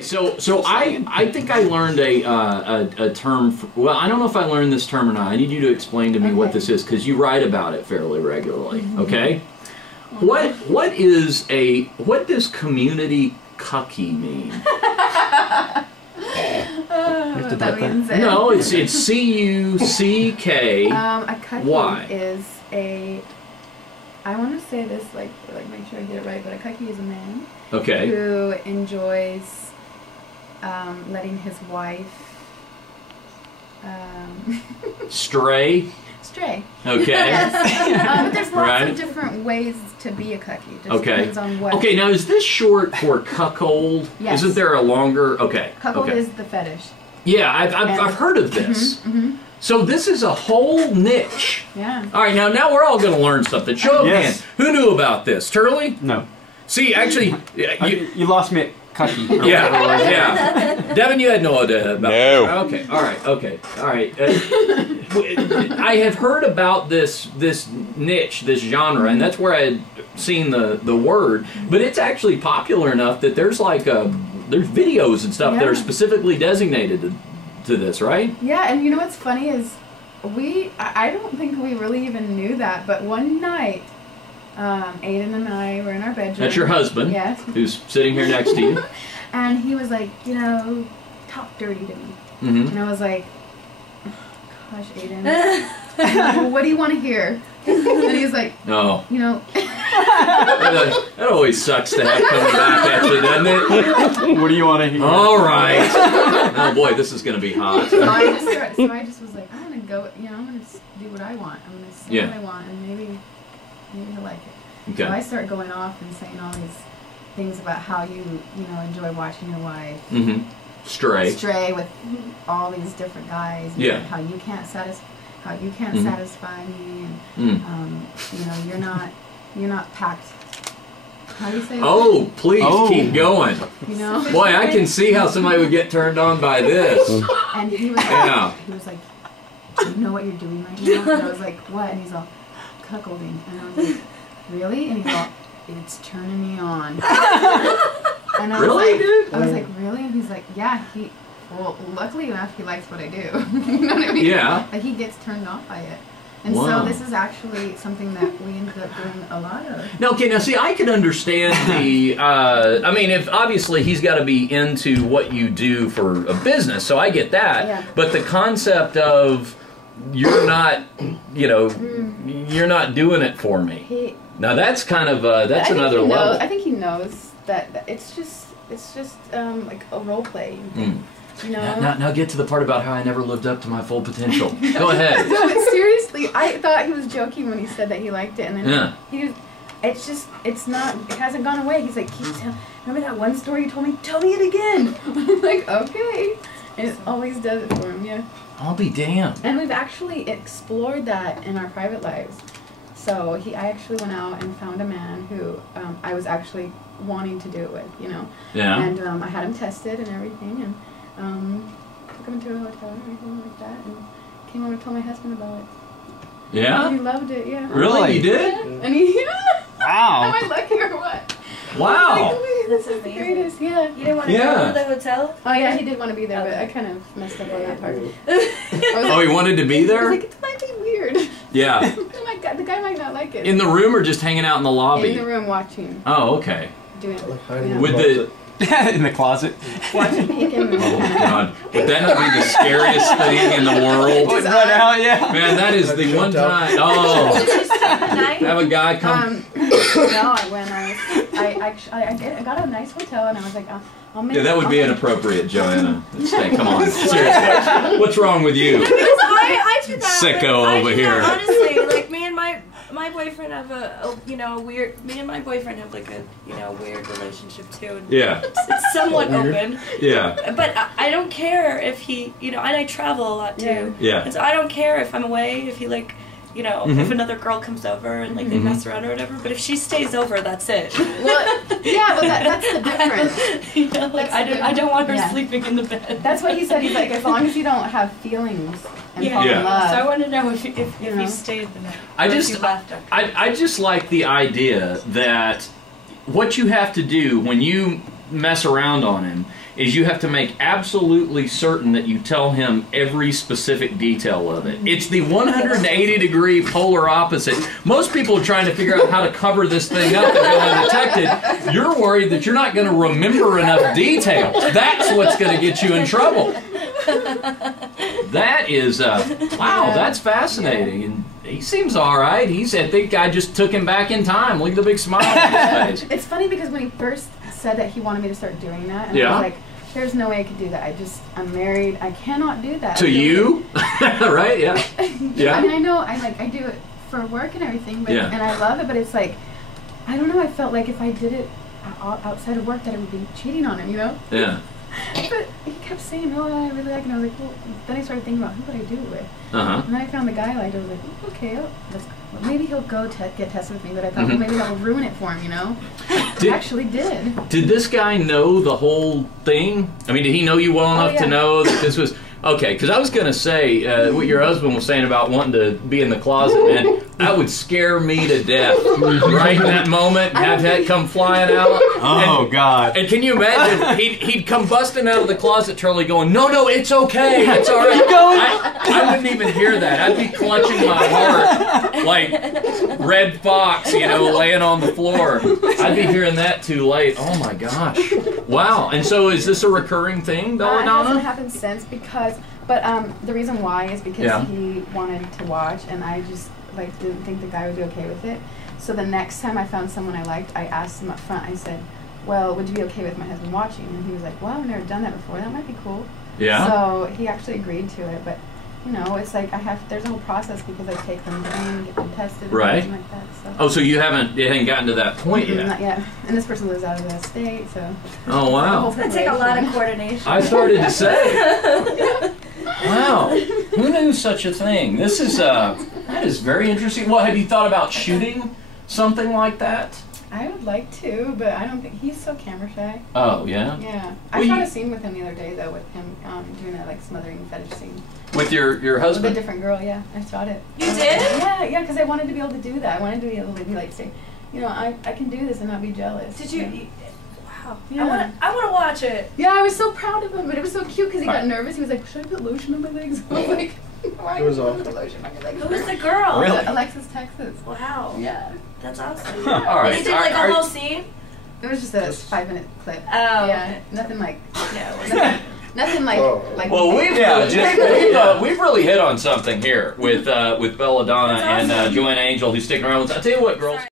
So I think I learned a term. Well, I don't know if I learned this term or not. I need you to explain to me what this is, because you write about it fairly regularly. Okay. What does community cucky mean? That means it. No, it's C-U-C-K. A cucky is a. I want to say this like make sure I get it right, but a cucky is a man. Okay. Who enjoys letting his wife stray. Stray. Okay. Yes. But there's lots of different ways to be a cucky. Just depends on what. Okay, now is this short for cuckold? Yes. Isn't there a longer? Okay. Cuckold is the fetish. Yeah, I've heard of this. So this is a whole niche. Yeah. All right, now we're all going to learn something. Show of hands. Who knew about this? Turley? No. See, actually, you lost me at cucky. Yeah. Devin, you had no idea about No. this. Okay. All right. Okay. All right. I have heard about this niche, this genre, and that's where I had seen the word. But it's actually popular enough that there's like there's videos and stuff that are specifically designated to this, right? Yeah, and you know what's funny is I don't think we really even knew that, but one night Aiden and I were in our bedroom. That's your husband, yes, who's sitting here next to you. And he was like, you know, talk dirty to me. And I was like, oh, gosh, Aiden, well, what do you want to hear? And he's like, no. You know. That always sucks to have coming back at you, doesn't it? What do you want to hear? All right. Oh boy, this is going to be hot. So I just was like, I'm going to go, you know, I'm going to do what I want. I'm going to say what I want, and maybe he'll like it. Okay. So I start going off and saying all these things about how you know, enjoy watching your wife. Stray with all these different guys. And how you can't satisfy me, and you know, you're not packed. How do you say that? Oh, please keep going. You know? Boy, I can see how somebody would get turned on by this. And he was like, do you know what you're doing right now? And I was like, what? And he's all, cuckolding. And I was like, really? And he's all, it's turning me on. And I was like, really? And he's like, yeah, well, luckily enough, he likes what I do. You know what I mean? Yeah. Like, he gets turned off by it. And so this is actually something that we ended up doing a lot of. Now, okay, now see, I can understand the, I mean, if obviously he's got to be into what you do for a business, so I get that. Yeah. But the concept of you're not, you know, you're not doing it for me. Now that's kind of, that's another level. I think he knows that it's just like a role play. You know? Now get to the part about how I never lived up to my full potential. Go ahead. No, but seriously, I thought he was joking when he said that he liked it, and then it hasn't gone away. He's like, remember that one story you told me? Tell me it again. I'm like, okay. And it always does it for him, I'll be damned. And we've actually explored that in our private lives. So I actually went out and found a man who I was actually wanting to do it with, you know. Yeah. And I had him tested and everything, and took him to a hotel and everything like that, and came over and told my husband about it. Yeah? And he loved it, Really? You did? Yeah. And wow. Am I lucky or what? Wow. This is the greatest, You didn't want to go to the hotel? Oh yeah, he did want to be there, but I kind of messed up on that part. He wanted to be there? I was like, it might be weird. Yeah. The guy might not like it. In the room or just hanging out in the lobby? In the room watching. Oh, okay. Doing it. With the... in the closet. Watching Bacon. Oh God! Would that not be the scariest thing in the world? What the hell? Yeah. Man, that is the one time. Oh. Have a guy come. No, I got a nice hotel, and I was like, I'll make. Yeah, that would be inappropriate, Joanna. Come on, seriously. What's wrong with you? I do that. Sicko over here. Honestly, like me and my boyfriend have weird. Me and my boyfriend have like a weird relationship too. Yeah. It's somewhat open. Yeah. But I don't care if he, and I travel a lot too. Yeah. And so I don't care if I'm away, if he like, if another girl comes over and like they mess around or whatever. But if she stays over, that's it. Well, yeah, but that's the difference. I don't want her sleeping in the bed. That's what he said. He's like, as long as you don't have feelings and fall in love. So I want to know if he stayed the night. I just like the idea that what you have to do when you mess around on him is you have to make absolutely certain that you tell him every specific detail of it. It's the 180-degree polar opposite. Most people are trying to figure out how to cover this thing up and go undetected. You're worried that you're not going to remember enough details. That's what's going to get you in trouble. That is, wow, that's fascinating. And he seems all right. I think I just took him back in time. Look at the big smile on his face. It's funny because when he first said that he wanted me to start doing that, and I was like, there's no way I could do that. I'm married. I cannot do that. To you? Right? Yeah. Yeah. I mean, I know I do it for work and everything, but, and I love it, but it's like, I don't know, I felt like if I did it outside of work that I would be cheating on him, you know? Yeah. But he kept saying, oh, I really like it. And I was like, well, then I started thinking about who would I do it with. And then I found the guy I liked. I was like, okay, maybe he'll go get tested with me. But I thought, well, maybe that will ruin it for him, you know? It actually did. Did this guy know the whole thing? I mean, did he know you well enough to know that this was... Okay, because I was going to say, what your husband was saying about wanting to be in the closet, man, that would scare me to death. Right in that moment, have that come flying out. Oh, God. And can you imagine, he'd come busting out of the closet, Charlie, going, no, it's okay, it's all right. I wouldn't even hear that. I'd be clutching my heart like Red Fox, you know, laying on the floor. I'd be hearing that too late. Oh, my gosh. Wow. And so is this a recurring thing, Belladonna? It hasn't happened since because... But the reason why is because he wanted to watch, and I just didn't think the guy would be okay with it. So the next time I found someone I liked, I asked him up front. I said, "Well, would you be okay with my husband watching?" And he was like, "Well, I've never done that before. That might be cool." Yeah. So he actually agreed to it, but you know, it's like there's a whole process because I take them in, get them tested, and everything like that. So. Oh, so you hadn't gotten to that point yet? Not yet. And this person lives out of the state, so. Oh wow. It's gonna take a lot of coordination. I started to say. Wow, who knew such a thing? This is that is very interesting. Well, have you thought about shooting something like that? I would like to, but I don't think he's so camera shy. Oh yeah. Yeah, I shot a scene with him the other day though, with him doing that smothering fetish scene. With your husband? With a different girl, yeah. I shot it. You did? Yeah, because I wanted to be able to do that. I wanted to be able to be like, say, you know, I can do this and not be jealous. Did you? Yeah. Wow. Yeah. I want to watch it. Yeah, I was so proud of him, but it was so cute because he got nervous. He was like, should I put lotion on my legs? I was like, why are you putting lotion on your legs? Who was the girl? Really? Alexis, Texas. Wow. Yeah. That's awesome. All right. And you did like a whole scene? It was just a 5-minute clip. Oh. Yeah. Nothing like. Yeah. Nothing like. Well, we've really hit on something here with Belladonna and Joanna Angel, who's sticking around with us. I'll tell you what, girls.